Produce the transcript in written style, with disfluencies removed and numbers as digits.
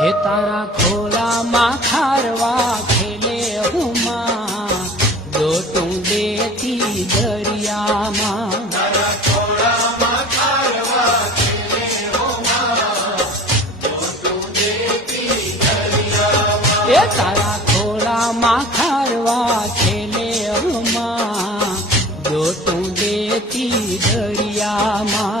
હે તારા ખોલામાં ખારવા ખેલે હુમાં દોટું દેતી દરિયામાં તારા ખોળામાં ખારવા ખેલે હોમાં દોટું દેતી દરિયામાં એ તારા ખોલામાં ખારવા ખેલે હુમાં દોટું દેતી દરિયામાં